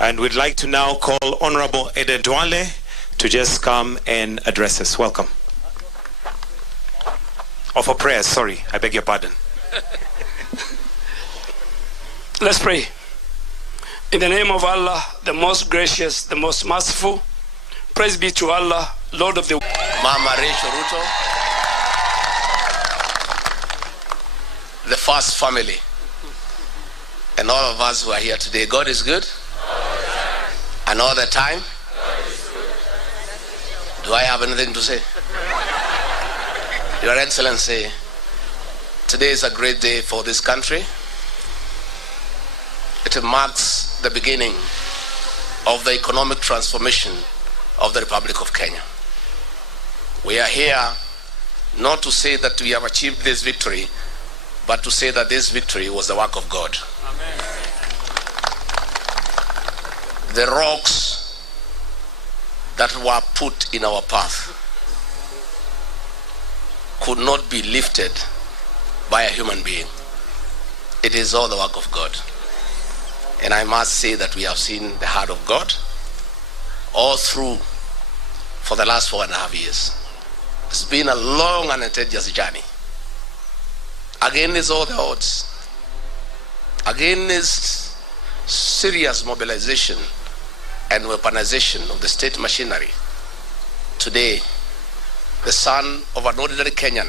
And we'd like to now call Honorable Ede Duale to just come and address us. Welcome. Oh, for prayers, sorry, I beg your pardon. Let's pray. In the name of Allah, the most gracious, the most merciful, praise be to Allah, Lord of the Mama Rachel Ruto, the first family, and all of us who are here today. God is good, and all the time. Do I have anything to say? Your Excellency, today is a great day for this country. It marks the beginning of the economic transformation of the Republic of Kenya. We are here not to say that we have achieved this victory, but to say that this victory was the work of God. Amen. The rocks that were put in our path could not be lifted by a human being. It is all the work of God. And I must say that we have seen the heart of God all through for the last 4.5 years. It's been a long and tedious journey. Against all the odds, against serious mobilization and weaponization of the state machinery, today the son of an ordinary Kenyan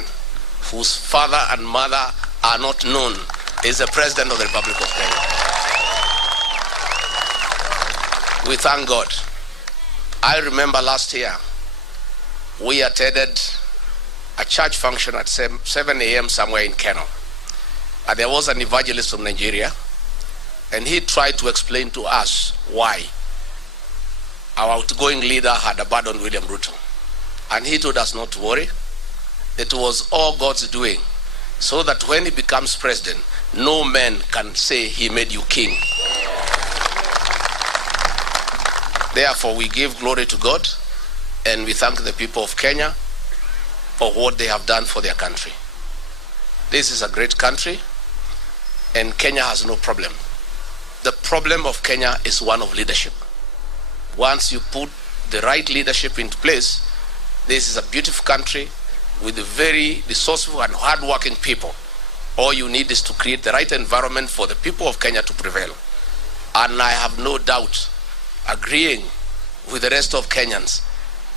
whose father and mother are not known is the President of the Republic of Kenya. We thank God. I remember last year we attended a church function at 7 a.m. somewhere in Kano. And there was an evangelist from Nigeria, and he tried to explain to us why our outgoing leader had abandoned William Ruto. And he told us not to worry. It was all God's doing, so that when he becomes president, no man can say he made you king. Therefore, we give glory to God, and we thank the people of Kenya for what they have done for their country. This is a great country, and Kenya has no problem. The problem of Kenya is one of leadership. Once you put the right leadership into place, this is a beautiful country with very resourceful and hard-working people. All you need is to create the right environment for the people of Kenya to prevail. And I have no doubt, agreeing with the rest of Kenyans,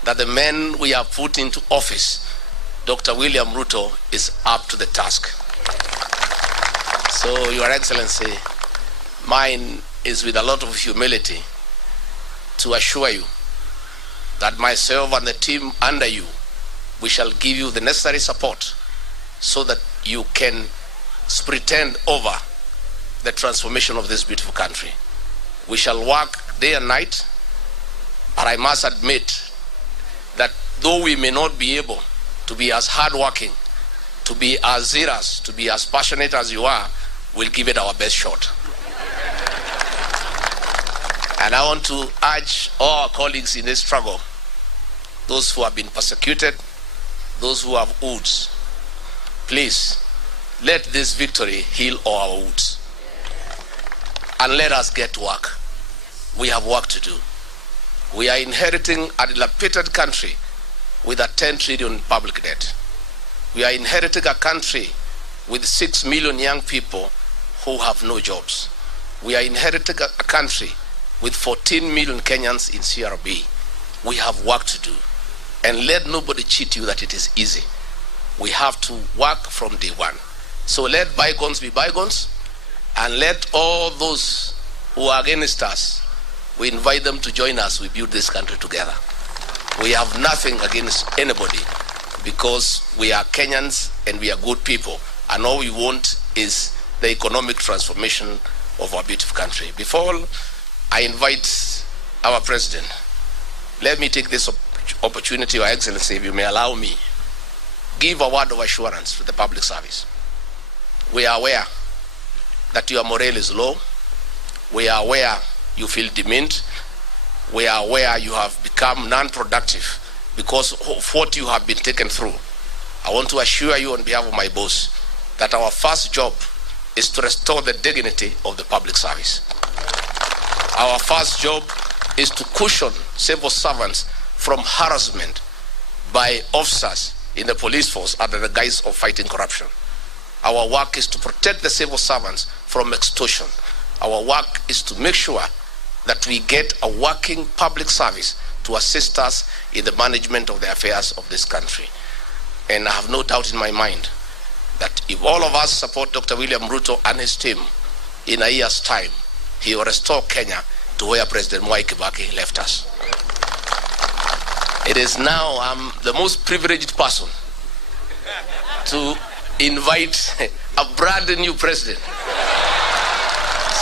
that the men we have put into office, Dr. William Ruto, is up to the task. So, Your Excellency, mine is with a lot of humility to assure you that myself and the team under you, we shall give you the necessary support so that you can pretend over the transformation of this beautiful country. We shall work day and night, but I must admit that though we may not be able to be as hardworking, to be as zealous, to be as passionate as you are, we'll give it our best shot. And I want to urge all our colleagues in this struggle, those who have been persecuted, those who have wounds, please let this victory heal all our wounds. And let us get to work. We have work to do. We are inheriting a dilapidated country with a 10 trillion public debt. We are inheriting a country with 6 million young people who have no jobs. We are inheriting a country with 14 million Kenyans in CRB. We have work to do. And let nobody cheat you that it is easy. We have to work from day one. So let bygones be bygones, and let all those who are against us, we invite them to join us. We build this country together. We have nothing against anybody because we are Kenyans and we are good people. And all we want is the economic transformation of our beautiful country. Before I invite our president, let me take this opportunity, Your Excellency, if you may allow me, give a word of assurance to the public service. We are aware that your morale is low. We are aware you feel demeaned. We are aware you have become non-productive because of what you have been taken through. I want to assure you on behalf of my boss that our first job is to restore the dignity of the public service. Our first job is to cushion civil servants from harassment by officers in the police force under the guise of fighting corruption. Our work is to protect the civil servants from extortion. Our work is to make sure that we get a working public service to assist us in the management of the affairs of this country. And I have no doubt in my mind that if all of us support Dr. William Ruto and his team, in a year's time, he will restore Kenya to where President Mwai Kibaki left us. It is now I'm the most privileged person to invite a brand new president.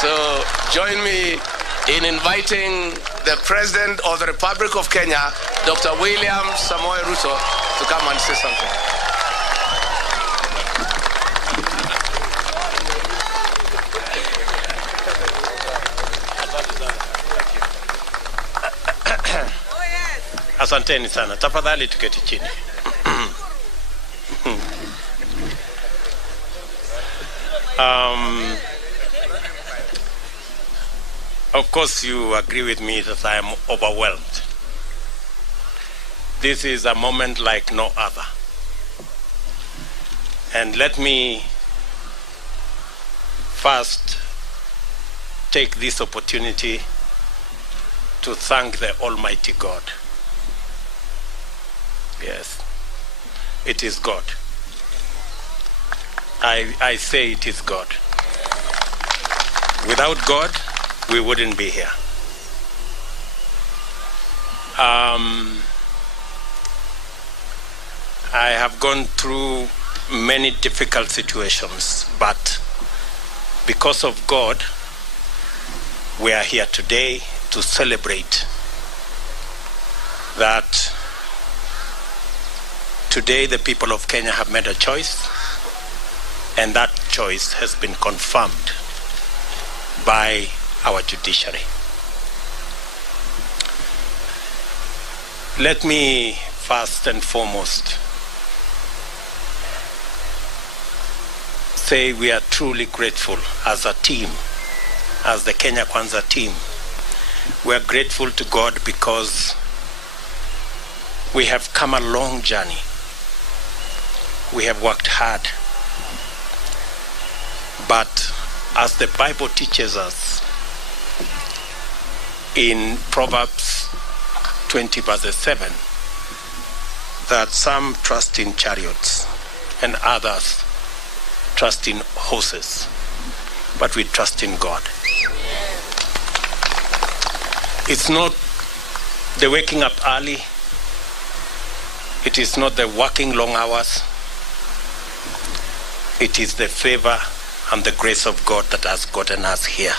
So join me in inviting the President of the Republic of Kenya, Dr. William Samoei Ruto, to come and say something. Asanteni sana. Tafadhali tuketi chini. Of course you agree with me that I am overwhelmed. This is a moment like no other. And let me first take this opportunity to thank the Almighty God. Yes, it is God. I say it is God. Without God, we wouldn't be here. I have gone through many difficult situations, but because of God, we are here today to celebrate that today the people of Kenya have made a choice, and that choice has been confirmed by our judiciary. Let me first and foremost say we are truly grateful as a team, as the Kenya Kwanza team. We are grateful to God because we have come a long journey. We have worked hard. But as the Bible teaches us in Proverbs 20 verses 7, that some trust in chariots and others trust in horses, but we trust in God. It's not the waking up early. It is not the working long hours. It is the favor and the grace of God that has gotten us here.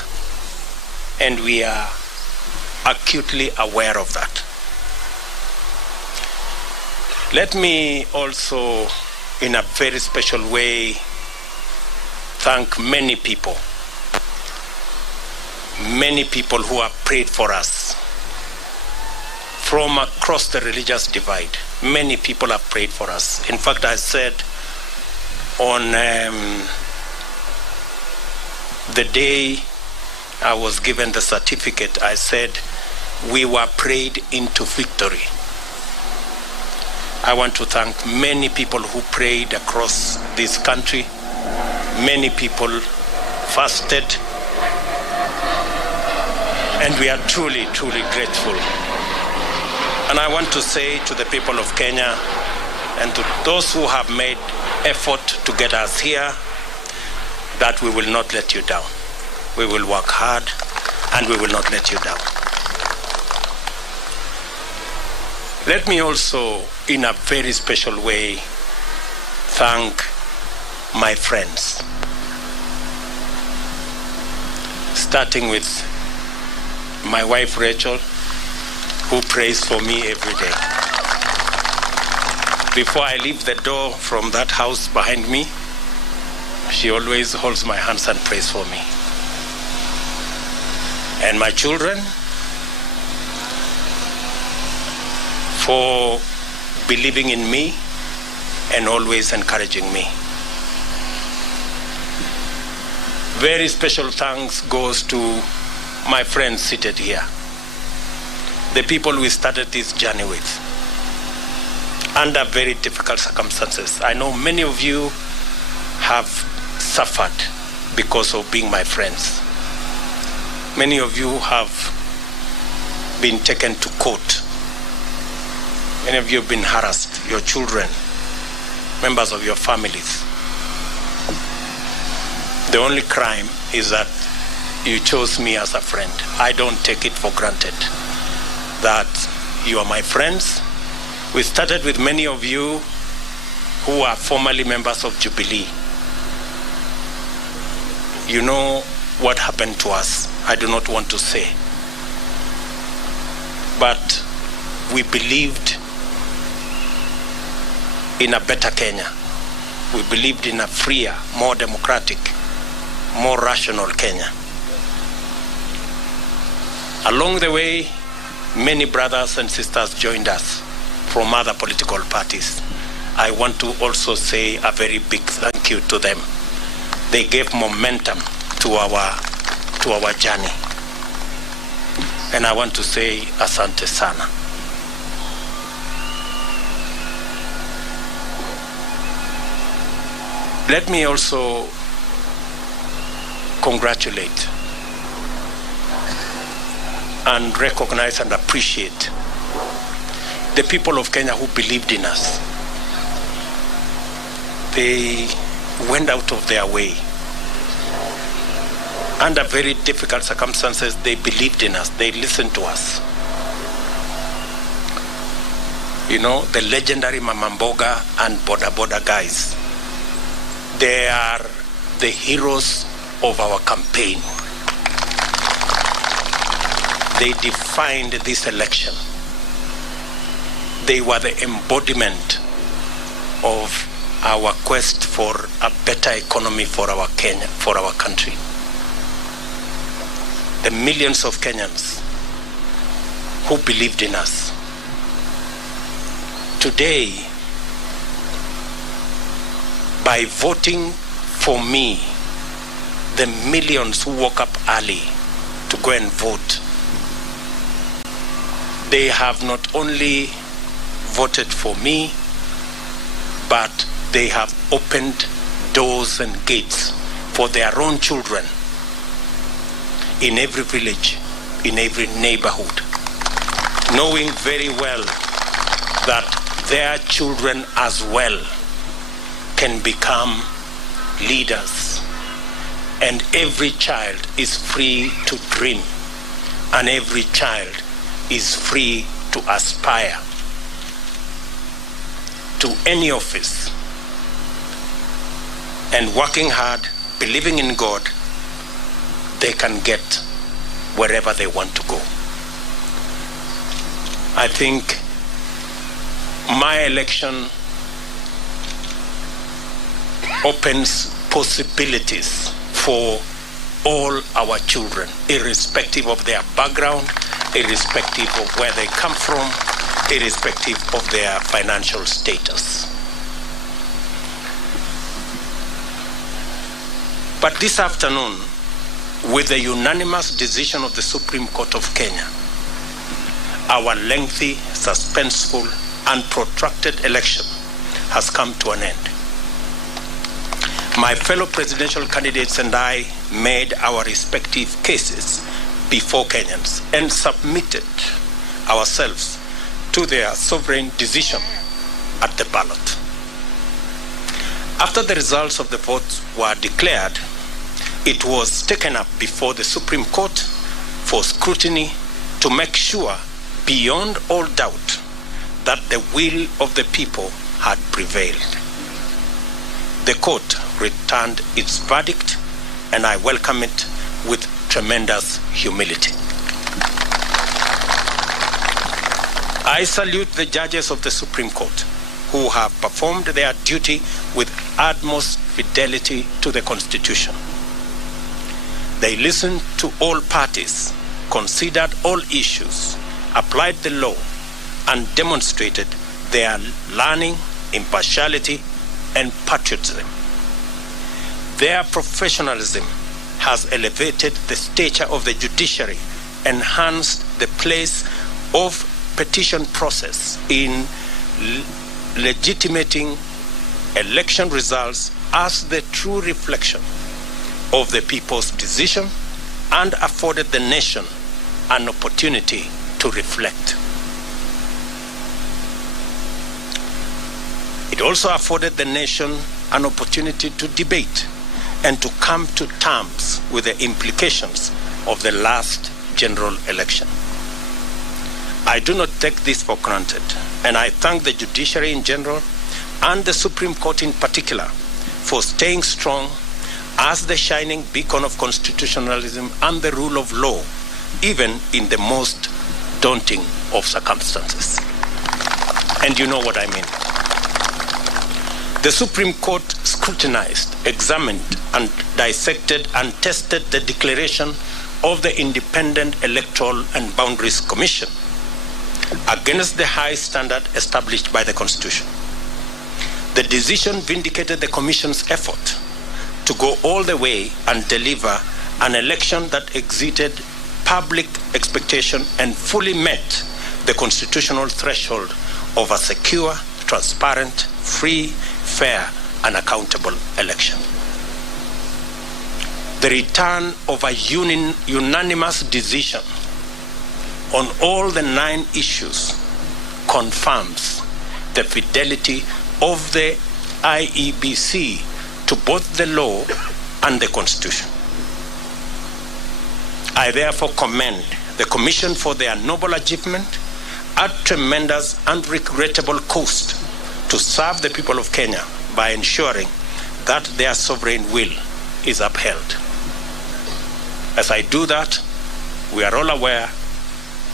And we are acutely aware of that. Let me also, in a very special way, thank many people who have prayed for us from across the religious divide. Many people have prayed for us. In fact, I said on the day I was given the certificate, I said we were prayed into victory. I want to thank many people who prayed across this country. Many people fasted, and we are truly, truly grateful. And I want to say to the people of Kenya and to those who have made effort to get us here, that we will not let you down. We will work hard and we will not let you down. Let me also, in a very special way, thank my friends, starting with my wife Rachel, who prays for me every day. Before I leave the door from that house behind me, she always holds my hands and prays for me. And my children, for believing in me and always encouraging me. Very special thanks goes to my friends seated here, the people we started this journey with, under very difficult circumstances. I know many of you have suffered because of being my friends. Many of you have been taken to court. Many of you have been harassed, your children, members of your families. The only crime is that you chose me as a friend. I don't take it for granted that you are my friends. We started with many of you who are formerly members of Jubilee. You know what happened to us. I do not want to say. But we believed in a better Kenya. We believed in a freer, more democratic, more rational Kenya. Along the way, many brothers and sisters joined us from other political parties. I want to also say a very big thank you to them. They gave momentum to our journey. And I want to say asante sana. Let me also congratulate and recognize and appreciate the people of Kenya who believed in us. They went out of their way. Under very difficult circumstances, they believed in us. They listened to us. You know, the legendary Mamamboga and Boda Boda guys, they are the heroes of our campaign. They defined this election. They were the embodiment of our quest for a better economy for our Kenya, for our country. The millions of Kenyans who believed in us. Today, by voting for me, the millions who woke up early to go and vote, they have not only voted for me, but they have opened doors and gates for their own children in every village, in every neighborhood, knowing very well that their children as well can become leaders. And every child is free to dream, and every child is free to aspire to any office. And working hard, believing in God, they can get wherever they want to go. I think my election opens possibilities for all our children, irrespective of their background, irrespective of where they come from, irrespective of their financial status. But this afternoon, with the unanimous decision of the Supreme Court of Kenya, our lengthy, suspenseful, and protracted election has come to an end. My fellow presidential candidates and I made our respective cases before Kenyans and submitted ourselves to their sovereign decision at the ballot. After the results of the vote were declared, it was taken up before the Supreme Court for scrutiny to make sure, beyond all doubt, that the will of the people had prevailed. The court returned its verdict, and I welcome it with tremendous humility. I salute the judges of the Supreme Court who have performed their duty with utmost fidelity to the Constitution. They listened to all parties, considered all issues, applied the law, and demonstrated their learning, impartiality, and patriotism. Their professionalism has elevated the stature of the judiciary, enhanced the place of petition process in legitimating election results as the true reflection of the people's decision, and afforded the nation an opportunity to reflect. It also afforded the nation an opportunity to debate and to come to terms with the implications of the last general election. I do not take this for granted, and I thank the judiciary in general and the Supreme Court in particular for staying strong as the shining beacon of constitutionalism and the rule of law, even in the most daunting of circumstances. And you know what I mean. The Supreme Court scrutinized, examined, and dissected and tested the declaration of the Independent Electoral and Boundaries Commission against the high standard established by the Constitution. The decision vindicated the Commission's effort to go all the way and deliver an election that exceeded public expectation and fully met the constitutional threshold of a secure, transparent, free, fair, and accountable election. The return of a unanimous decision on all the 9 issues confirms the fidelity of the IEBC to both the law and the Constitution. I therefore commend the Commission for their noble achievement at tremendous and regrettable cost to serve the people of Kenya by ensuring that their sovereign will is upheld. As I do that, we are all aware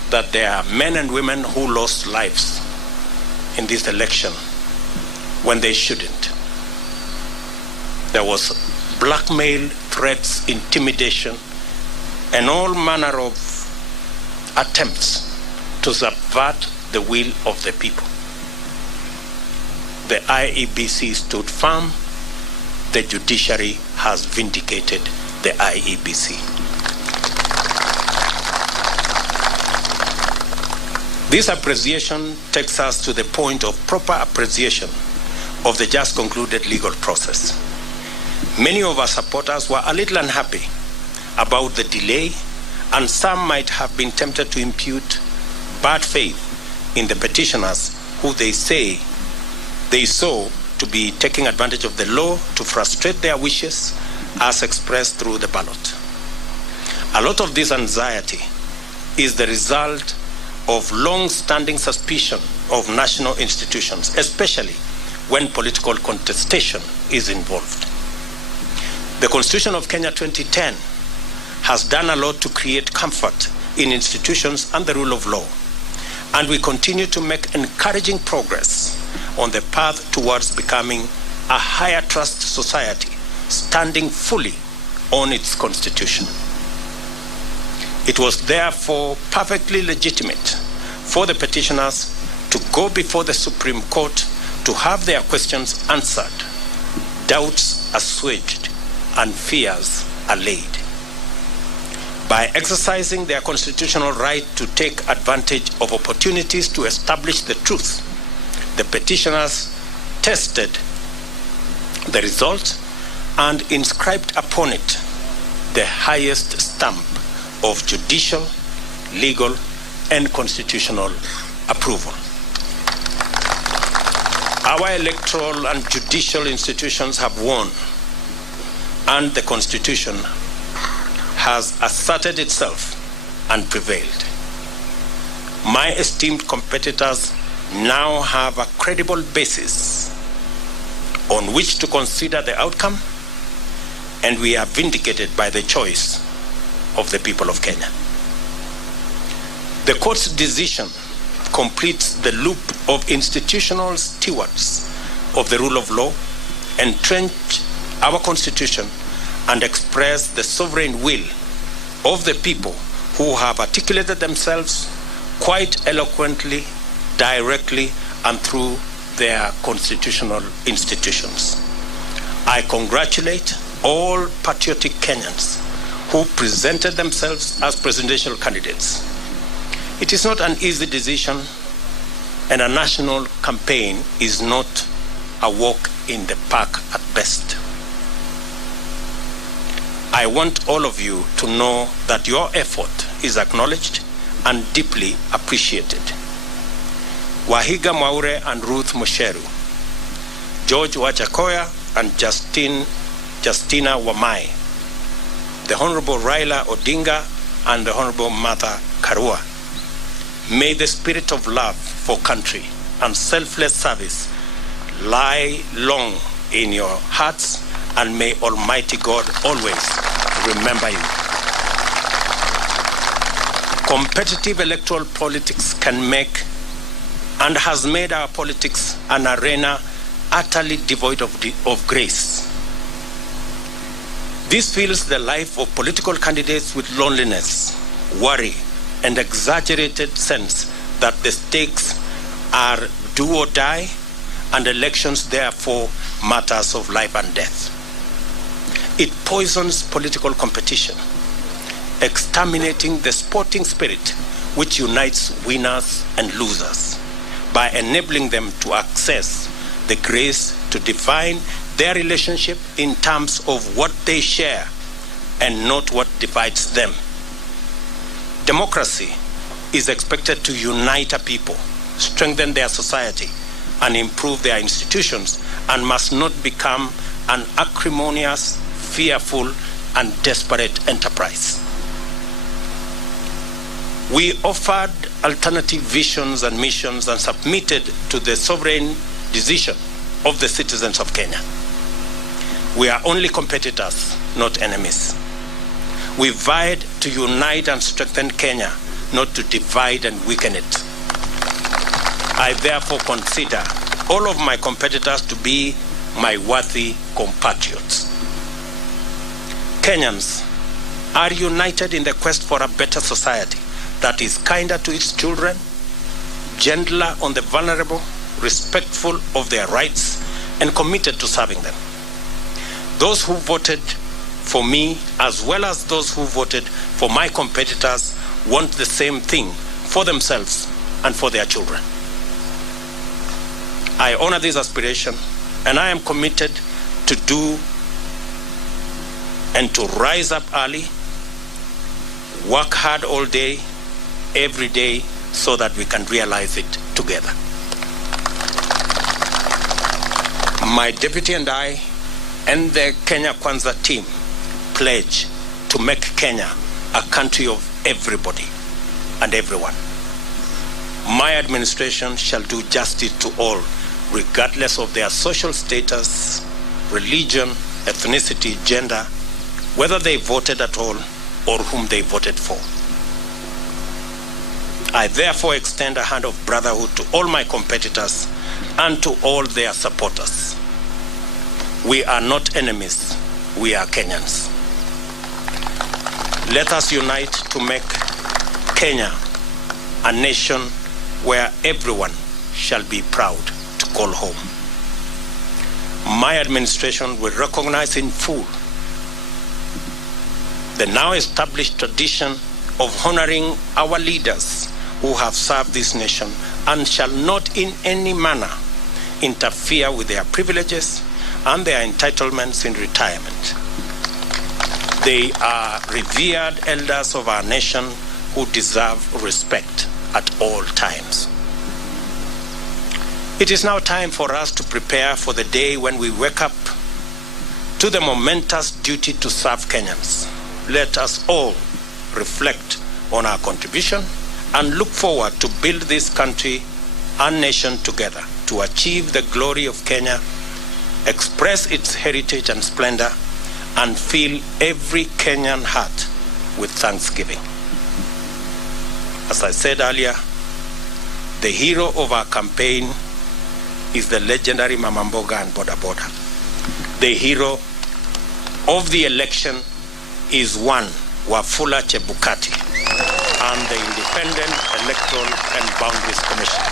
that there are men and women who lost lives in this election when they shouldn't. There was blackmail, threats, intimidation, and all manner of attempts to subvert the will of the people. The IEBC stood firm. The judiciary has vindicated the IEBC. This appreciation takes us to the point of proper appreciation of the just concluded legal process. Many of our supporters were a little unhappy about the delay, and some might have been tempted to impute bad faith in the petitioners who they say they saw to be taking advantage of the law to frustrate their wishes as expressed through the ballot. A lot of this anxiety is the result of long-standing suspicion of national institutions, especially when political contestation is involved. The Constitution of Kenya 2010 has done a lot to create comfort in institutions and the rule of law, and we continue to make encouraging progress on the path towards becoming a higher trust society, standing fully on its constitution. It was therefore perfectly legitimate for the petitioners to go before the Supreme Court to have their questions answered, doubts assuaged, and fears allayed. By exercising their constitutional right to take advantage of opportunities to establish the truth, the petitioners tested the result and inscribed upon it the highest stamp of judicial, legal, and constitutional approval. Our electoral and judicial institutions have won, and the Constitution has asserted itself and prevailed. My esteemed competitors now have a credible basis on which to consider the outcome, and we are vindicated by the choice of the people of Kenya. The court's decision completes the loop of institutional stewards of the rule of law, entrench our Constitution, and express the sovereign will of the people who have articulated themselves quite eloquently, directly, and through their constitutional institutions. I congratulate all patriotic Kenyans who presented themselves as presidential candidates. It is not an easy decision, and a national campaign is not a walk in the park at best. I want all of you to know that your effort is acknowledged and deeply appreciated. Wahiga Mwaure and Ruth Musheru, George Wajakoya and Justina Wamai, the Honorable Raila Odinga and the Honorable Martha Karua. May the spirit of love for country and selfless service lie long in your hearts, and may Almighty God always remember you. Competitive electoral politics can make and has made our politics an arena utterly devoid of grace. This fills the life of political candidates with loneliness, worry, and exaggerated sense that the stakes are do or die, and elections therefore matters of life and death. It poisons political competition, exterminating the sporting spirit which unites winners and losers by enabling them to access the grace to define their relationship in terms of what they share and not what divides them. Democracy is expected to unite a people, strengthen their society, and improve their institutions, and must not become an acrimonious, fearful, and desperate enterprise. We offered alternative visions and missions and submitted to the sovereign decision of the citizens of Kenya. We are only competitors, not enemies. We vied to unite and strengthen Kenya, not to divide and weaken it. I therefore consider all of my competitors to be my worthy compatriots. Kenyans are united in the quest for a better society that is kinder to its children, gentler on the vulnerable, respectful of their rights, and committed to serving them. Those who voted for me, as well as those who voted for my competitors, want the same thing for themselves and for their children. I honor this aspiration, and I am committed to do and to rise up early, work hard all day, every day, so that we can realize it together. My deputy and I and the Kenya Kwanza team pledge to make Kenya a country of everybody and everyone. My administration shall do justice to all, regardless of their social status, religion, ethnicity, gender, whether they voted at all or whom they voted for. I therefore extend a hand of brotherhood to all my competitors and to all their supporters. We are not enemies, we are Kenyans. Let us unite to make Kenya a nation where everyone shall be proud to call home. My administration will recognize in full the now established tradition of honoring our leaders who have served this nation and shall not in any manner interfere with their privileges and their entitlements in retirement. They are revered elders of our nation who deserve respect at all times. It is now time for us to prepare for the day when we wake up to the momentous duty to serve Kenyans. Let us all reflect on our contribution and look forward to build this country and nation together to achieve the glory of Kenya, express its heritage and splendor, and fill every Kenyan heart with thanksgiving. As I said earlier, the hero of our campaign is the legendary Mama Mboga and Boda Boda. The hero of the election is one Wafula Chebukati and the Independent Electoral and Boundaries Commission.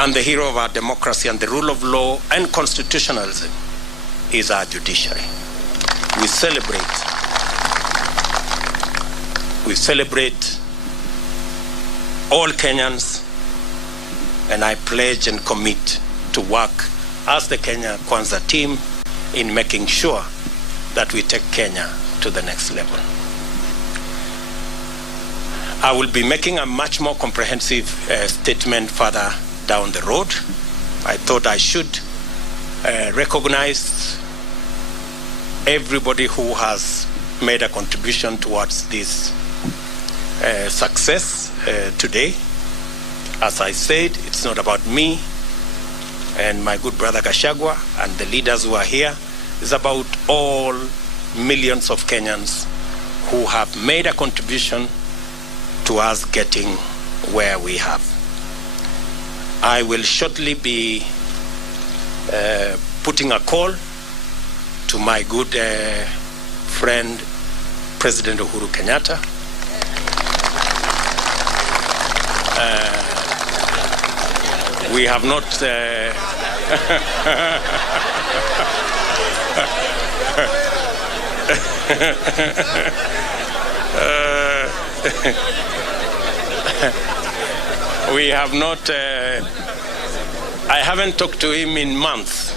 And the hero of our democracy and the rule of law and constitutionalism is our judiciary. we celebrate all Kenyans, and I pledge and commit to work as the Kenya Kwanza team in making sure that we take Kenya to the next level. I will be making a much more comprehensive statement further down the road. I thought I should recognize everybody who has made a contribution towards this success today. As I said, it's not about me and my good brother Gachagua and the leaders who are here. It's about all millions of Kenyans who have made a contribution to us getting where we have. I will shortly be putting a call to my good friend, President Uhuru Kenyatta. We have not we have not I haven't talked to him in months.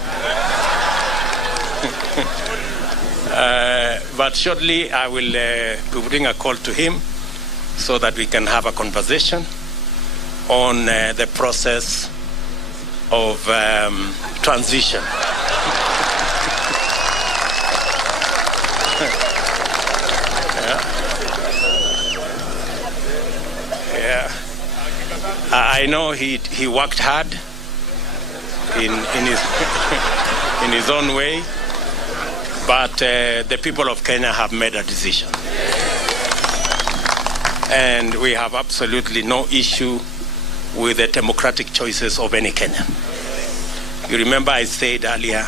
But shortly I will be putting a call to him so that we can have a conversation on the process of transition. Yeah. I know he worked hard in his in his own way, but the people of Kenya have made a decision, and we have absolutely no issue with the democratic choices of any Kenyan. You remember I said earlier,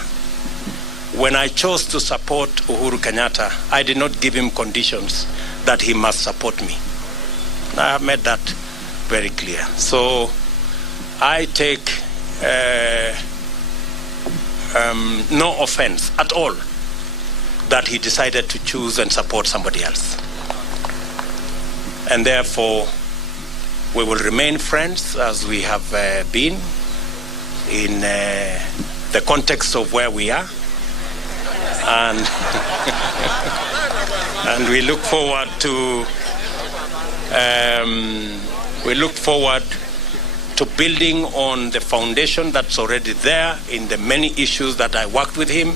when I chose to support Uhuru Kenyatta, I did not give him conditions that he must support me. I have made that very clear. So I take no offense at all that he decided to choose and support somebody else. And therefore, we will remain friends as we have been in the context of where we are. And, and we look forward to building on the foundation that's already there in the many issues that I worked with him,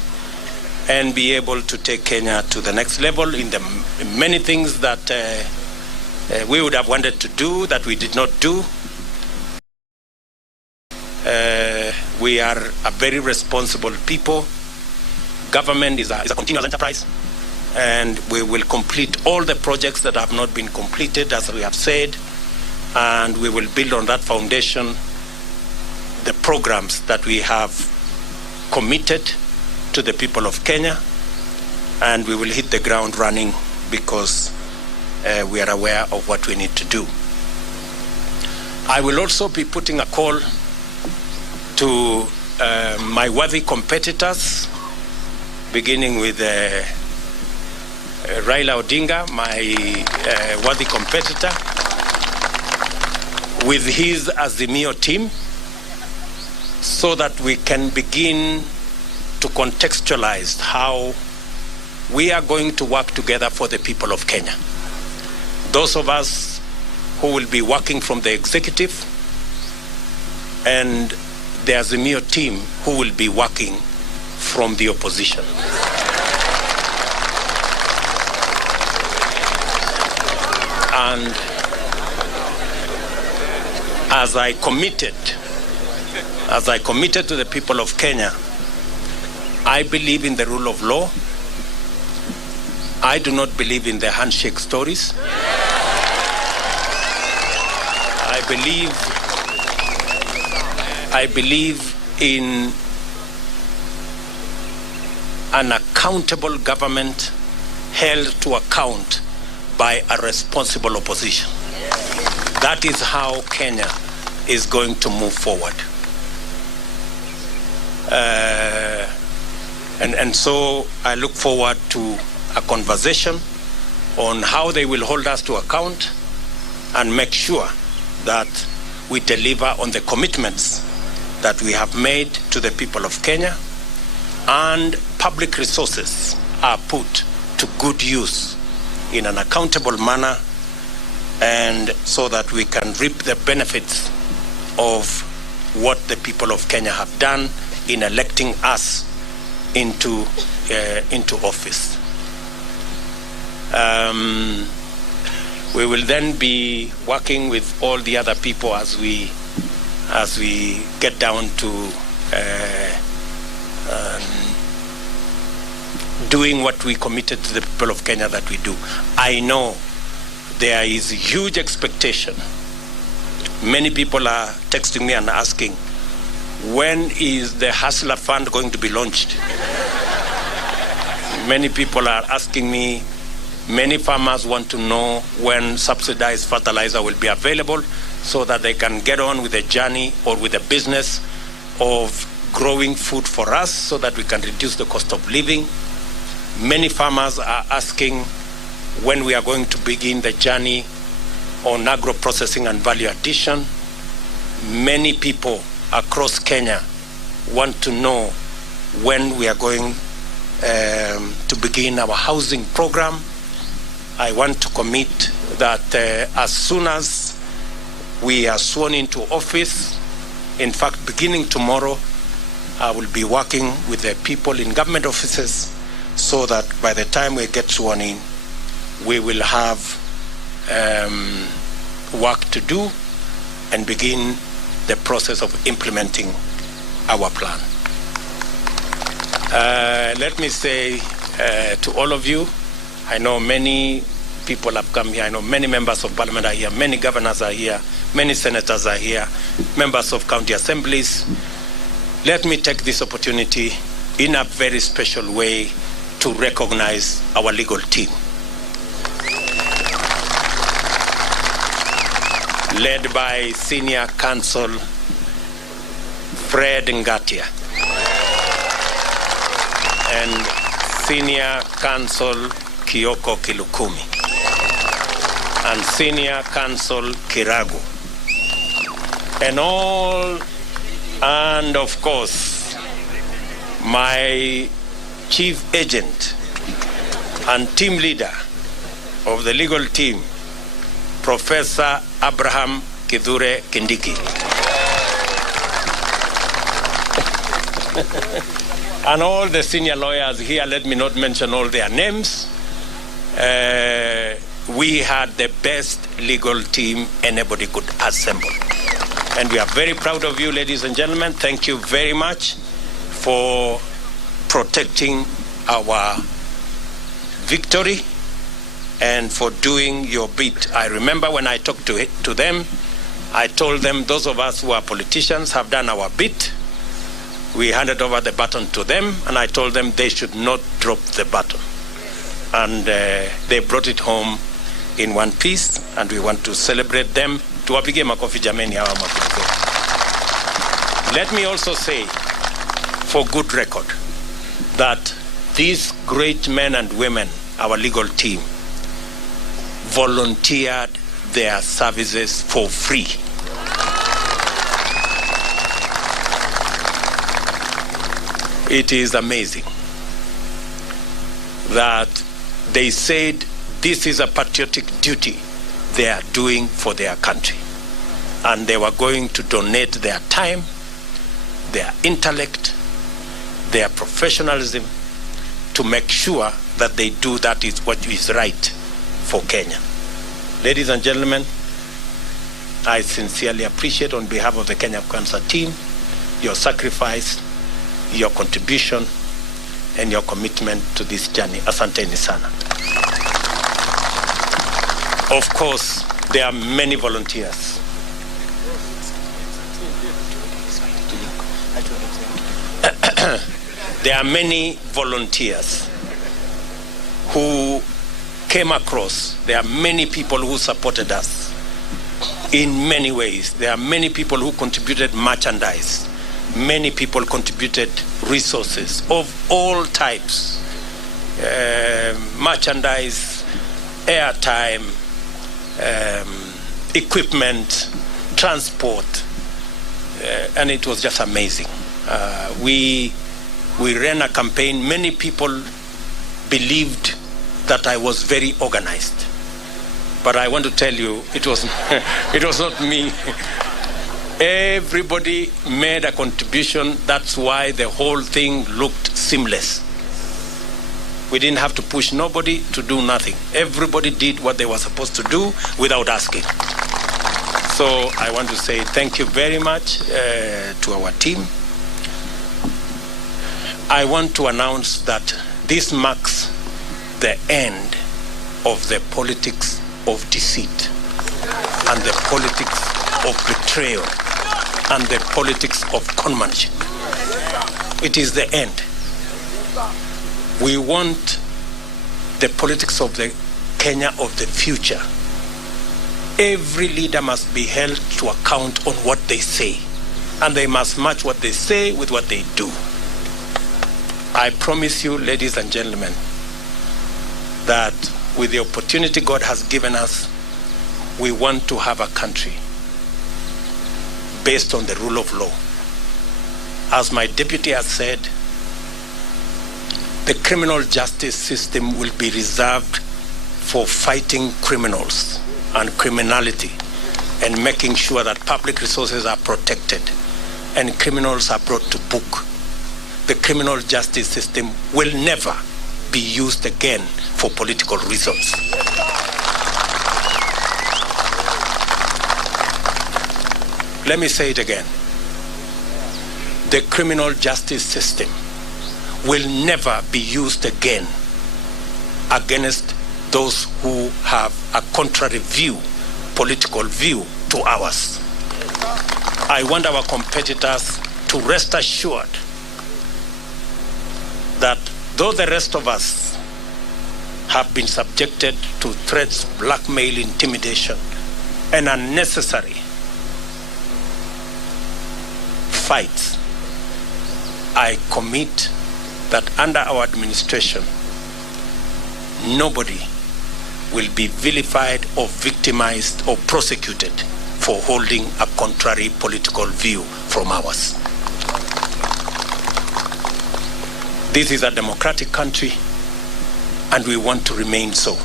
and be able to take Kenya to the next level in the many things that we would have wanted to do that we did not do. We are a very responsible people. Government is a continuous enterprise, and we will complete all the projects that have not been completed, as we have said, and we will build on that foundation the programs that we have committed to the people of Kenya, and we will hit the ground running because we are aware of what we need to do. I will also be putting a call to my worthy competitors, beginning with Raila Odinga, my worthy competitor, with his Azimio team, so that we can begin to contextualize how we are going to work together for the people of Kenya. Those of us who will be working from the executive, and the Azimio team who will be working from the opposition. And as I committed to the people of Kenya, I believe in the rule of law. I do not believe in the handshake stories. I believe in an accountable government held to account by a responsible opposition. That is how Kenya is going to move forward. And so I look forward to a conversation on how they will hold us to account and make sure that we deliver on the commitments that we have made to the people of Kenya, and public resources are put to good use in an accountable manner, and so that we can reap the benefits of what the people of Kenya have done in electing us into office. We will then be working with all the other people as we get down to doing what we committed to the people of Kenya that we do. I know there is huge expectation. Many people are texting me and asking, when is the Hustler Fund going to be launched? Many people are asking me, many farmers want to know when subsidized fertilizer will be available so that they can get on with the journey or with the business of growing food for us so that we can reduce the cost of living. Many farmers are asking when we are going to begin the journey on agro-processing and value addition. Many people across Kenya want to know when we are going to begin our housing program. I want to commit that as soon as we are sworn into office, in fact, beginning tomorrow, I will be working with the people in government offices so that by the time we get sworn in, we will have work to do and begin the process of implementing our plan. Let me say to all of you, I know many people have come here. I know many members of parliament are here, many governors are here, many senators are here, members of county assemblies. Let me take this opportunity in a very special way to recognize our legal team, led by Senior Counsel Fred Ngatia and Senior Counsel Kioko Kilukumi and Senior Counsel Kiragu, and of course my chief agent and team leader of the legal team, Professor Abraham Kidhure Kindiki. And all the senior lawyers here, let me not mention all their names. We had the best legal team anybody could assemble. And we are very proud of you, ladies and gentlemen. Thank you very much for protecting our victory and for doing your bit. I remember when I talked to them, I told them those of us who are politicians have done our bit. We handed over the baton to them, and I told them they should not drop the baton. And they brought it home in one piece, and we want to celebrate them. Tuwapige makofi jameni hawa makofi. Let me also say, for good record, that these great men and women, our legal team, volunteered their services for free. It is amazing that they said this is a patriotic duty they are doing for their country. And they were going to donate their time, their intellect, their professionalism to make sure that they do that is what is right for Kenya. Ladies and gentlemen, I sincerely appreciate on behalf of the Kenya Cancer team your sacrifice, your contribution, and your commitment to this journey. Asanteni sana. Of course, there are many volunteers. There are many volunteers who came across. There are many people who supported us in many ways. There are many people who contributed merchandise. Many people contributed resources of all types, merchandise, airtime, equipment, transport, and it was just amazing. We ran a campaign. Many people believed that I was very organized, but I want to tell you, it was it was not me. Everybody made a contribution. That's why the whole thing looked seamless. We didn't have to push nobody to do nothing. Everybody did what they were supposed to do without asking. So I want to say thank you very much to our team. I want to announce that this marks the end of the politics of deceit and the politics of betrayal and the politics of conmanship. It is the end. We want the politics of the Kenya of the future. Every leader must be held to account on what they say, and they must match what they say with what they do. I promise you, ladies and gentlemen, that with the opportunity God has given us, we want to have a country based on the rule of law. As my deputy has said, the criminal justice system will be reserved for fighting criminals and criminality and making sure that public resources are protected and criminals are brought to book. The criminal justice system will never be used again for political reasons. Let me say it again. The criminal justice system will never be used again against those who have a contrary view, political view to ours. I want our competitors to rest assured that though the rest of us have been subjected to threats, blackmail, intimidation, and unnecessary fights, I commit that under our administration, nobody will be vilified or victimized or prosecuted for holding a contrary political view from ours. This is a democratic country, and we want to remain so.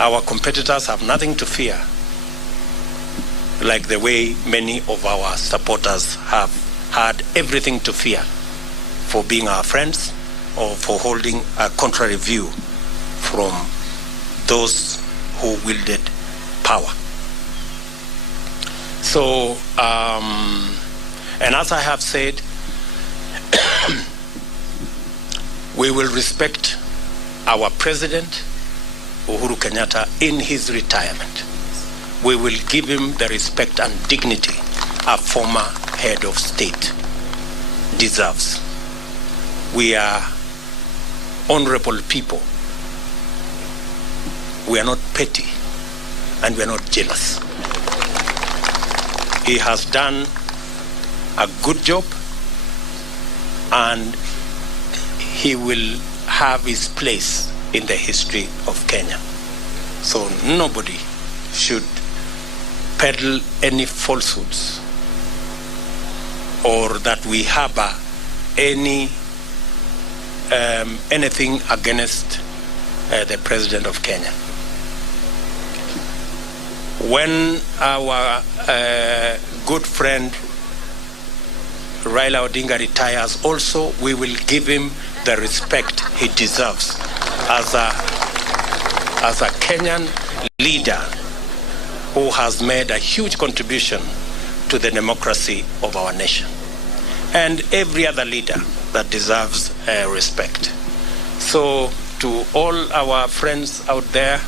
Our competitors have nothing to fear, like the way many of our supporters have had everything to fear for being our friends or for holding a contrary view from those who wielded power. So, and as I have said, we will respect our President, Uhuru Kenyatta, in his retirement. We will give him the respect and dignity a former head of state deserves. We are honorable people. We are not petty, and we are not jealous. He has done a good job, and he will have his place in the history of Kenya. So nobody should peddle any falsehoods or that we harbor anything against the President of Kenya. When our good friend Raila Odinga retires also, we will give him the respect he deserves as a Kenyan leader who has made a huge contribution to the democracy of our nation, and every other leader that deserves respect. So to all our friends out there,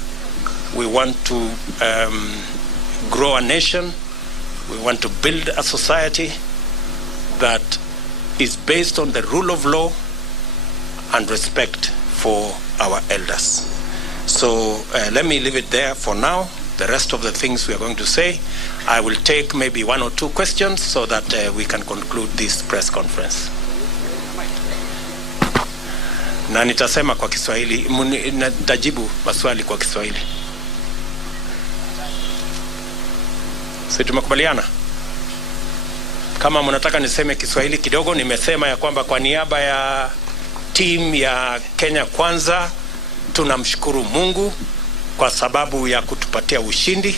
we want to grow a nation. We want to build a society that is based on the rule of law and respect for our elders. So let me leave it there for now. the rest of the things we are going to say. I will take maybe 1 or 2 questions so that we can conclude this press conference. Na nitasema kwa Kiswahili, nitajibu maswali kwa Kiswahili. Sisi tumekubaliana? Kama mnataka niseme Kiswahili kidogo, nimesema ya kwamba kwa niaba ya team ya Kenya Kwanza tunamshukuru Mungu kwa sababu ya kutupatia ushindi.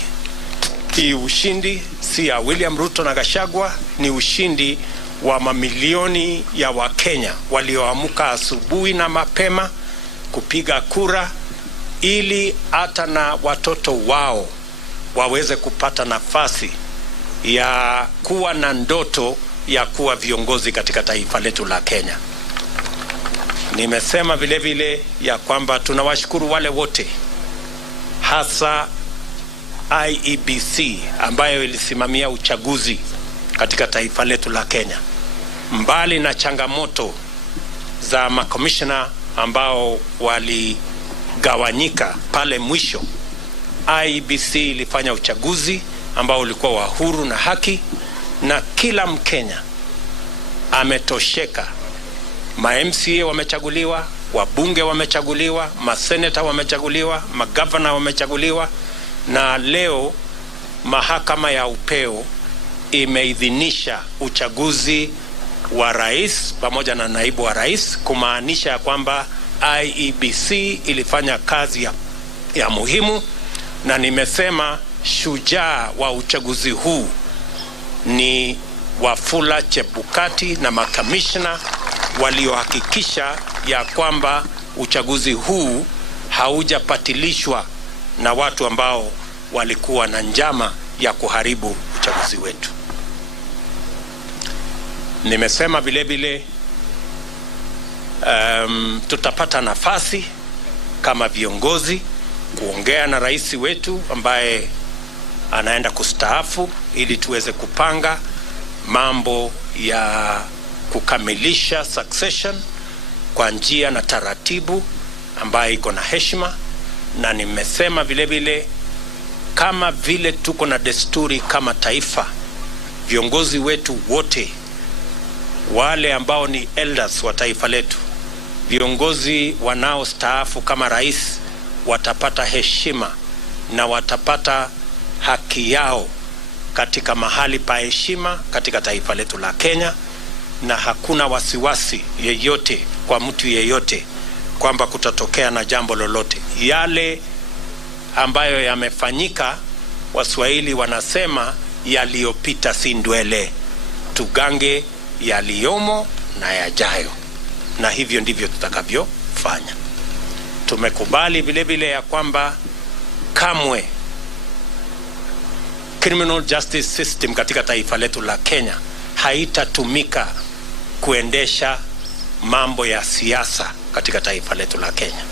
Hii ushindi si ya William Ruto na Gachagua, ni ushindi wa mamilioni ya Wakenya walioamka asubuhi na mapema kupiga kura ili hata na watoto wao waweze kupata nafasi ya kuwa na ndoto ya kuwa viongozi katika taifa letu la Kenya. Nimesema vile vile ya kwamba tunawashukuru wale wote, hasa IEBC ambayo ilisimamia uchaguzi katika taifa letu la Kenya. Mbali na changamoto za makomishona ambao waligawanyika pale mwisho, IEBC ilifanya uchaguzi ambao ulikuwa wa huru na haki, na kila Mkenya ametosheka. Ma-MCA wamechaguliwa, wabunge wamechaguliwa, maseneta wamechaguliwa, magavana wamechaguliwa, na leo mahakama ya upeo imeidhinisha uchaguzi wa rais pamoja na naibu wa rais, kumaanisha kwamba IEBC ilifanya kazi ya muhimu. Na nimesema shujaa wa uchaguzi huu ni Wafula Chebukati na makamishna waliohakikisha ya kwamba uchaguzi huu haujapatilishwa na watu ambao walikuwa na njama ya kuharibu uchaguzi wetu. Nimesema vile vile tutapata nafasi kama viongozi kuongea na rais wetu ambaye anaenda kustaafu, ili tuweze kupanga mambo ya kukamilisha succession kwa njia na taratibu ambaye iko na heshima. Na nimesema vile vile kama vile tuko na desturi kama taifa, viongozi wetu wote wale ambao ni elders wa taifa letu, viongozi wanaostaafu kama rais, watapata heshima na watapata haki yao katika mahali pa heshima katika taifa letu la Kenya. Na hakuna wasiwasi yeyote kwa mtu yeyote kwamba kutatokea na jambo lolote. Yale ambayo yamefanyika, Waswahili wanasema yaliyopita si ndwele, tugange yaliyomo na yajayo, na hivyo ndivyo tutakavyofanya. Tumekubali vile vile ya kwamba kamwe criminal justice system katika taifa letu la Kenya haitatumika kuendesha mambo ya siasa katika taifa letu la Kenya.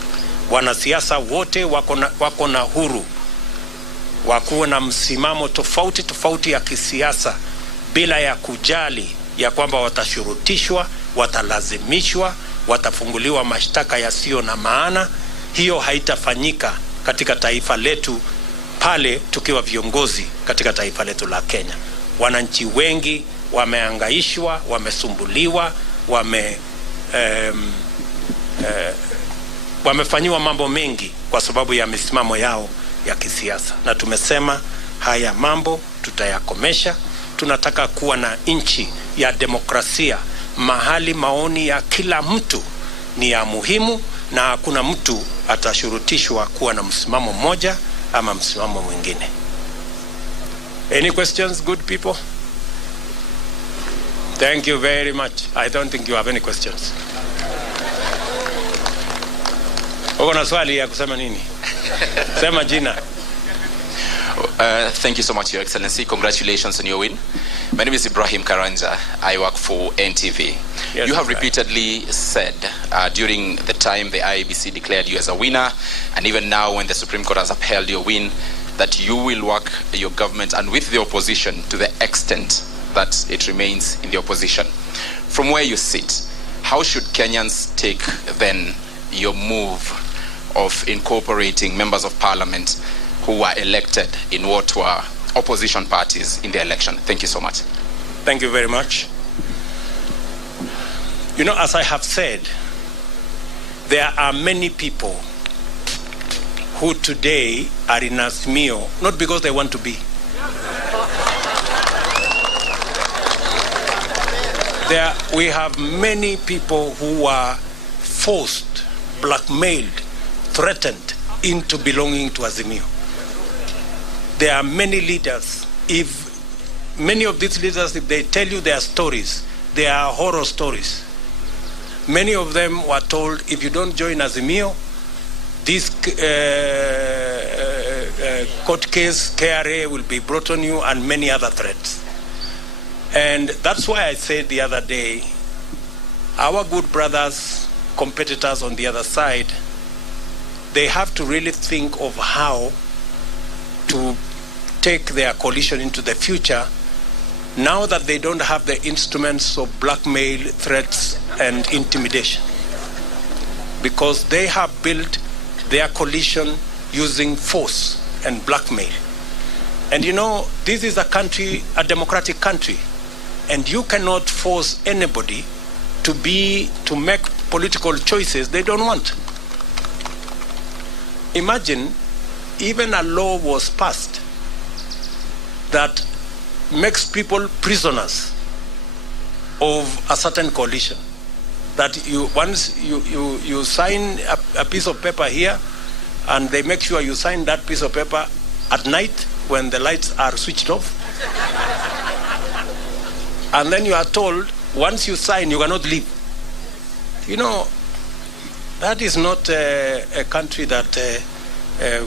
Wanasiasa wote wako na huru wakuwa na msimamo tofauti ya kisiasa, bila ya kujali ya kwamba watashurutishwa, watalazimishwa, watafunguliwa mashtaka yasiyo na maana. Hiyo haitafanyika katika taifa letu pale tukiwa viongozi katika taifa letu la Kenya. Wananchi wengi wameangaishwa, wamesumbuliwa, wamefanyiwa mambo mengi kwa sababu ya misimamo yao ya kisiasa, na tumesema haya mambo tutayakomesha. Tunataka kuwa na nchi ya demokrasia, mahali maoni ya kila mtu ni ya muhimu na hakuna mtu atashurutishwa kuwa na msimamo mmoja ama msimamo mwingine. Any questions, good people? Thank you very much. I don't think you have any questions. Uko na swali ya kusema nini? Sema jina. Thank you so much, Your Excellency. Congratulations on your win. My name is Ibrahim Karanja. I work for NTV. Yes, you have repeatedly said during the time the IEBC declared you as a winner, and even now when the Supreme Court has upheld your win, that you will work your government and with the opposition to the extent that it remains in the opposition. From where you sit, how should Kenyans take then your move of incorporating members of parliament who were elected in what were opposition parties in the election. Thank you so much. Thank you very much. You know, as I have said, there are many people who today are in Azimio, not because they want to be. We have many people who are forced, blackmailed, threatened into belonging to Azimio. There are many leaders. If many of these leaders, if they tell you their stories, they are horror stories. Many of them were told, if you don't join Azimio, this court case, KRA will be brought on you, and many other threats. And that's why I said the other day, our good brothers, competitors on the other side, they have to really think of how to take their coalition into the future now that they don't have the instruments of blackmail, threats, and intimidation. Because they have built their coalition using force and blackmail. And you know, this is a country, a democratic country, and you cannot force anybody to make political choices they don't want. Imagine even a law was passed that makes people prisoners of a certain coalition. That once you sign a piece of paper here, and they make sure you sign that piece of paper at night when the lights are switched off. And then you are told, once you sign, you cannot leave. You know, that is not a country that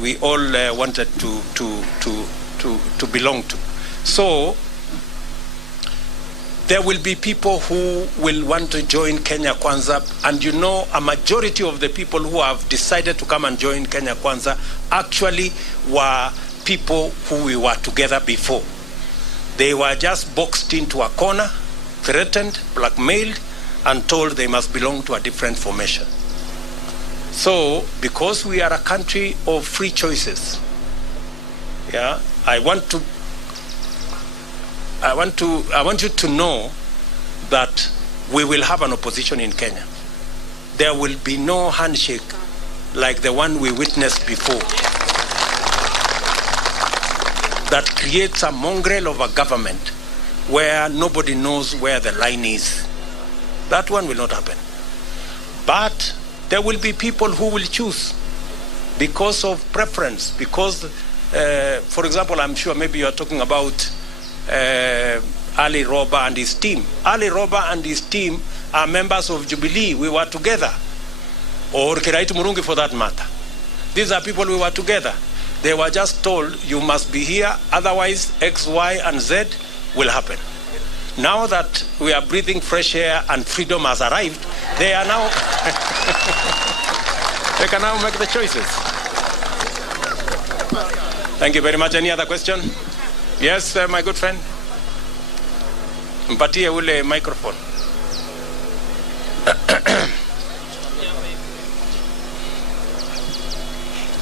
we all wanted to belong to. So there will be people who will want to join Kenya Kwanza, and you know, a majority of the people who have decided to come and join Kenya Kwanza actually were people who we were together before. They were just boxed into a corner, threatened, blackmailed, and told they must belong to a different formation. So, because we are a country of free choices, yeah, I want you to know that we will have an opposition in Kenya. There will be no handshake like the one we witnessed before that creates a mongrel of a government where nobody knows where the line is. That one will not happen. But there will be people who will choose because of preference, because, for example, I'm sure maybe you are talking about Ali Roba and his team. Ali Roba and his team are members of Jubilee. We were together. Or Kiraitu Murungi for that matter. These are people we were together. They were just told, you must be here, otherwise X, Y, and Z will happen. Now that we are breathing fresh air and freedom has arrived, they are now, they can now make the choices. Thank you very much. Any other question? Yes, my good friend. Mpatie ule microphone.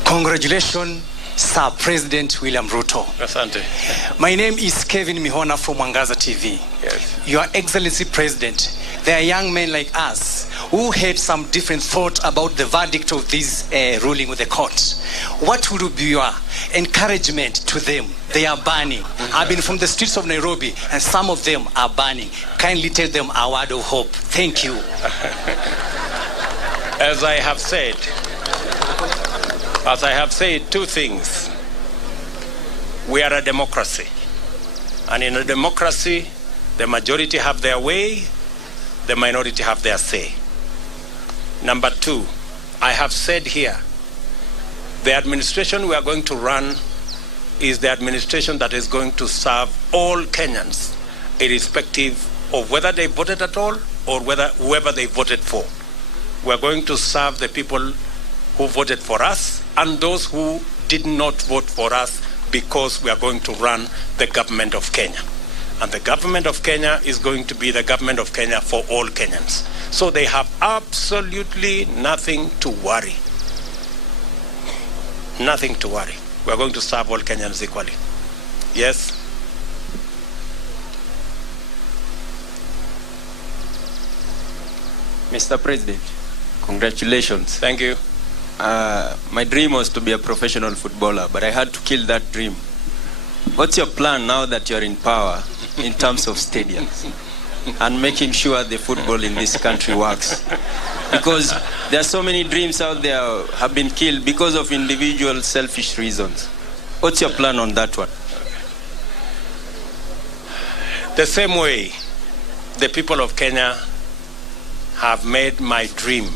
Congratulations, Sir President William Ruto. Asante. My name is Kevin Mihona from Mwangaza TV. Yes. Your Excellency President, there are young men like us who had some different thought about the verdict of this ruling with the court. What would be your encouragement to them? They are burning. I've been from the streets of Nairobi, and some of them are burning. Kindly tell them a word of hope. Thank you. As I have said, two things. We are a democracy. And in a democracy, the majority have their way, the minority have their say. Number two, I have said here, the administration we are going to run is the administration that is going to serve all Kenyans, irrespective of whether they voted at all or whoever they voted for. We are going to serve the people who voted for us and those who did not vote for us, because we are going to run the government of Kenya. And the government of Kenya is going to be the government of Kenya for all Kenyans. So they have absolutely nothing to worry. Nothing to worry. we are going to serve all Kenyans equally. Yes? Mr. President, congratulations. Thank you. My dream was to be a professional footballer, but I had to kill that dream. What's your plan now that you're in power in terms of stadiums and making sure the football in this country works? Because there are so many dreams out there have been killed because of individual selfish reasons. What's your plan on that one? The same way the people of Kenya have made my dream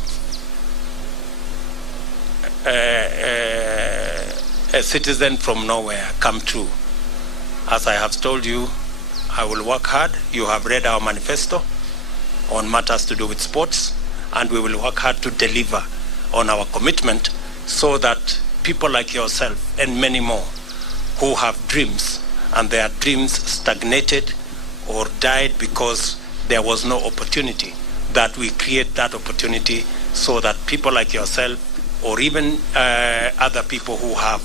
a citizen from nowhere come true. As I have told you, I will work hard. You have read our manifesto on matters to do with sports, and we will work hard to deliver on our commitment so that people like yourself and many more who have dreams and their dreams stagnated or died because there was no opportunity, that we create that opportunity so that people like yourself or even other people who have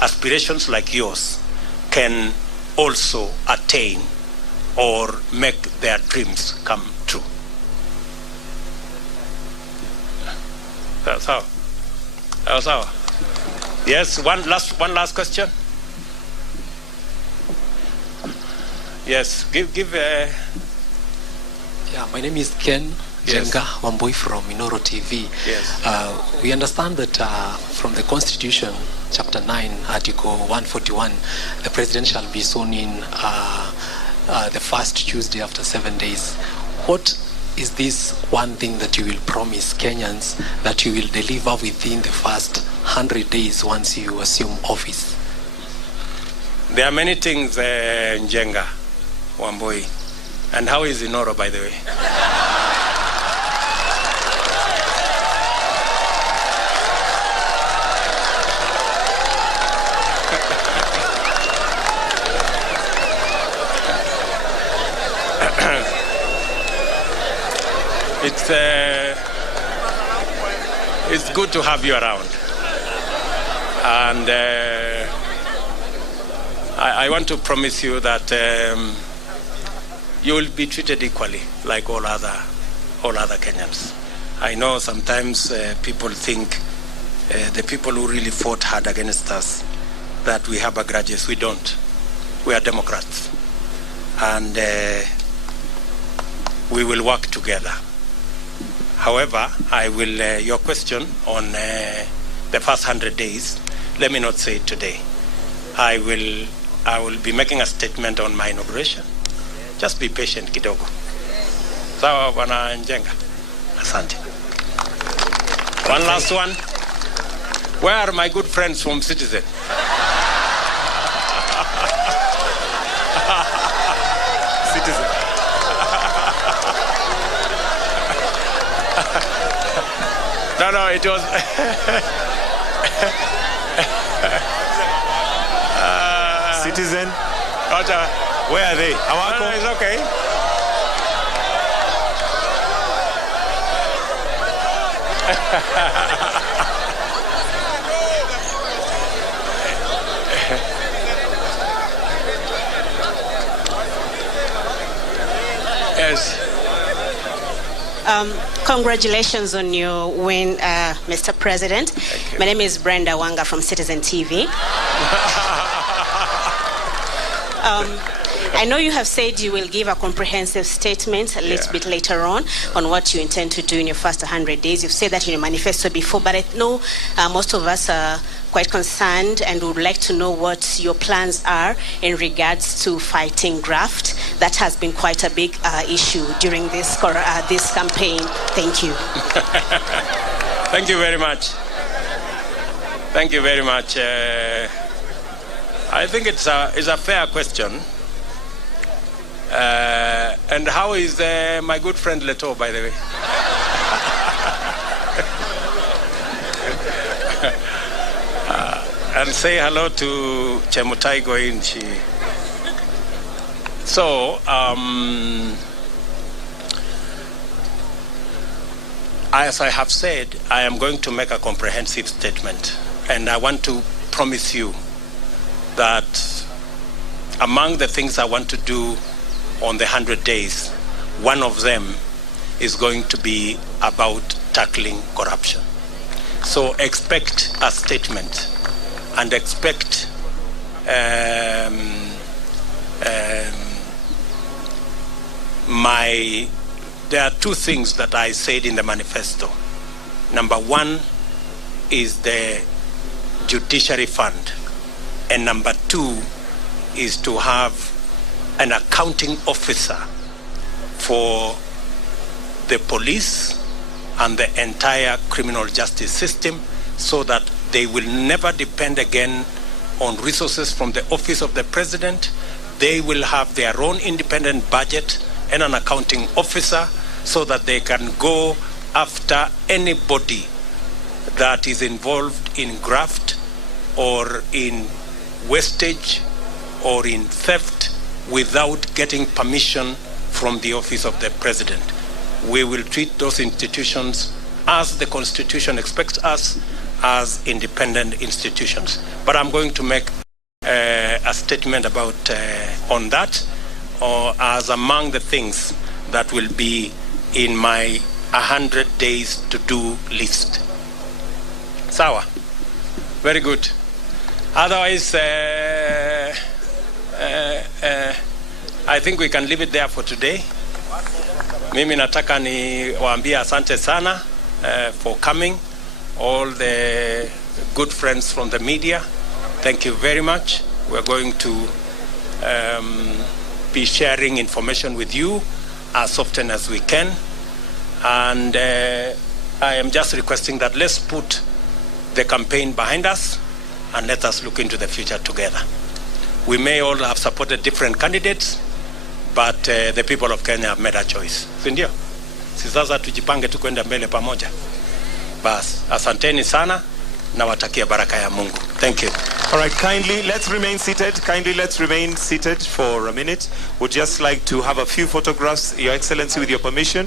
aspirations like yours can also attain or make their dreams come true. That's how. That's how. Yes, one last question. Yes, give. Yeah, my name is Ken Yes. Jenga Wambui from Minoro TV. Yes. We understand that from the Constitution, Chapter 9, Article 141, the President shall be sworn in the first Tuesday after 7 days. What is this one thing that you will promise Kenyans that you will deliver within the first 100 days once you assume office? There are many things, Njenga Wambui. And how is Inoro, by the way? It's good to have you around, and I want to promise you that you will be treated equally like all other Kenyans. I know sometimes people think the people who really fought hard against us that we have grudges. We don't. We are Democrats, and we will work together. However, I will, your question on the first 100 days, let me not say it today. I will be making a statement on my inauguration. Just be patient kidogo. Sawa Bwana Njenga. Asante. One last one. Where are my good friends from Citizen? Citizen. No, it was. Citizen. Where are they? Hawako? It's okay. Yes. Congratulations on your win, Mr. President. My name is Brenda Wanga from Citizen TV. I know you have said you will give a comprehensive statement a little bit later on what you intend to do in your first 100 days. You've said that in your manifesto before, but I know most of us are quite concerned and would like to know what your plans are in regards to fighting graft. That has been quite a big issue during this campaign. Thank you. Thank you very much. Thank you very much. I think it's a fair question. And how is my good friend Leto, by the way? And say hello to Chemutai Goinchi. So, as I have said, I am going to make a comprehensive statement. And I want to promise you that among the things I want to do on the 100 days, one of them is going to be about tackling corruption. So expect a statement and expect there are two things that I said in the manifesto. Number one is the judiciary fund, and number two is to have an accounting officer for the police and the entire criminal justice system, so that they will never depend again on resources from the office of the president. They will have their own independent budget and an accounting officer, so that they can go after anybody that is involved in graft or in wastage or in theft without getting permission from the office of the president. We will treat those institutions as the Constitution expects us, as independent institutions. But I'm going to make a statement about on that, or as among the things that will be in my 100 days to do list. Sawa, very good. Otherwise, I think we can leave it there for today. Mimi nataka ni waambia asante sana for coming. All the good friends from the media, thank you very much. We're going to be sharing information with you as often as we can. And I am just requesting that let's put the campaign behind us and let us look into the future together. We may all have supported different candidates, but the people of Kenya have made a choice. Sindio? Sasa tujipange tu kwenda mbele pamoja. Bas, asanteni sana na watakia baraka ya Mungu. Thank you. All right, kindly let's remain seated. Kindly let's remain seated for a minute. Would just like to have a few photographs, Your Excellency, with your permission.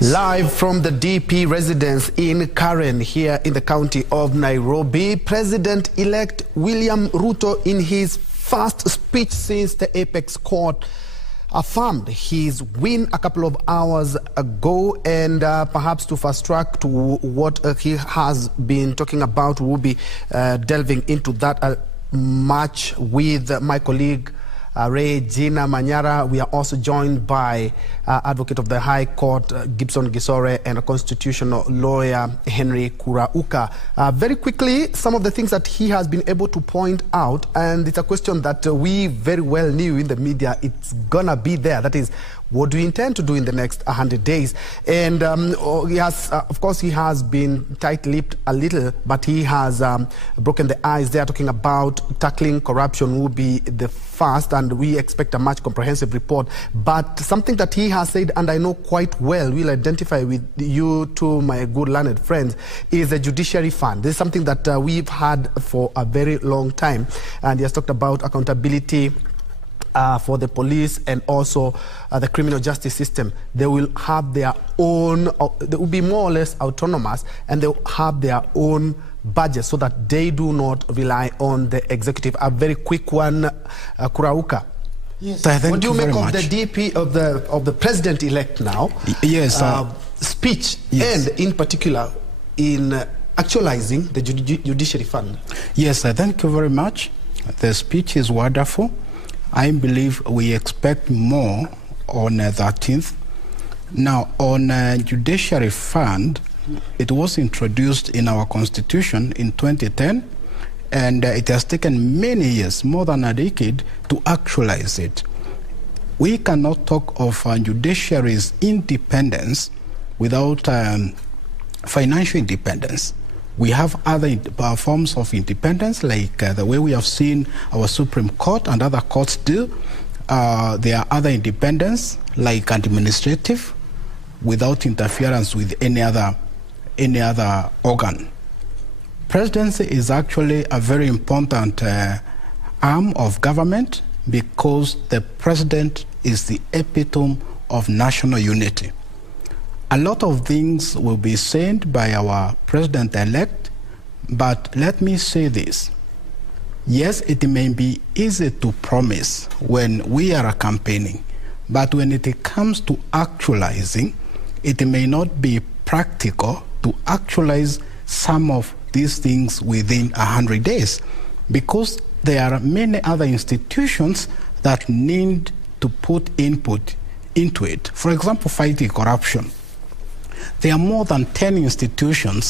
Live from the DP residence in Karen here in the county of Nairobi, President-elect William Ruto, in his first speech since the Apex Court affirmed his win a couple of hours ago, and perhaps to fast track to what he has been talking about, we'll be delving into that much with my colleague Regina Manyara. We are also joined by Advocate of the High Court Gibson Gisore and a constitutional lawyer Henry Kurauka. Very quickly, some of the things that he has been able to point out, and it's a question that we very well knew in the media it's gonna be there. That is, what do you intend to do in the next 100 days? And he has, of course, he has been tight-lipped a little, but he has broken the ice there, talking about tackling corruption will be the first, and we expect a much comprehensive report. But something that he has said, and I know quite well, will identify with you two, my good learned friends, is the judiciary fund. This is something that we've had for a very long time, and he has talked about accountability for the police and also the criminal justice system. They will have their own, they will be more or less autonomous, and they will have their own budget so that they do not rely on the executive. A very quick one, Kurauka. Yes, what do you make of the DP of the president-elect now? Yes, speech, yes, and in particular in actualizing the judiciary fund? Yes, thank you very much. The speech is wonderful. I believe we expect more on 13th. Now, on judiciary fund, it was introduced in our constitution in 2010, and it has taken many years, more than a decade, to actualize it. We cannot talk of judiciary's independence without financial independence. We have other forms of independence, like the way we have seen our Supreme Court and other courts do. There are other independence, like administrative, without interference with any other organ. Presidency is actually a very important arm of government, because the president is the epitome of national unity. A lot of things will be said by our president-elect, but let me say this. Yes, it may be easy to promise when we are campaigning, but when it comes to actualizing, it may not be practical to actualize some of these things within 100 days, because there are many other institutions that need to put input into it. For example, fighting corruption. There are more than 10 institutions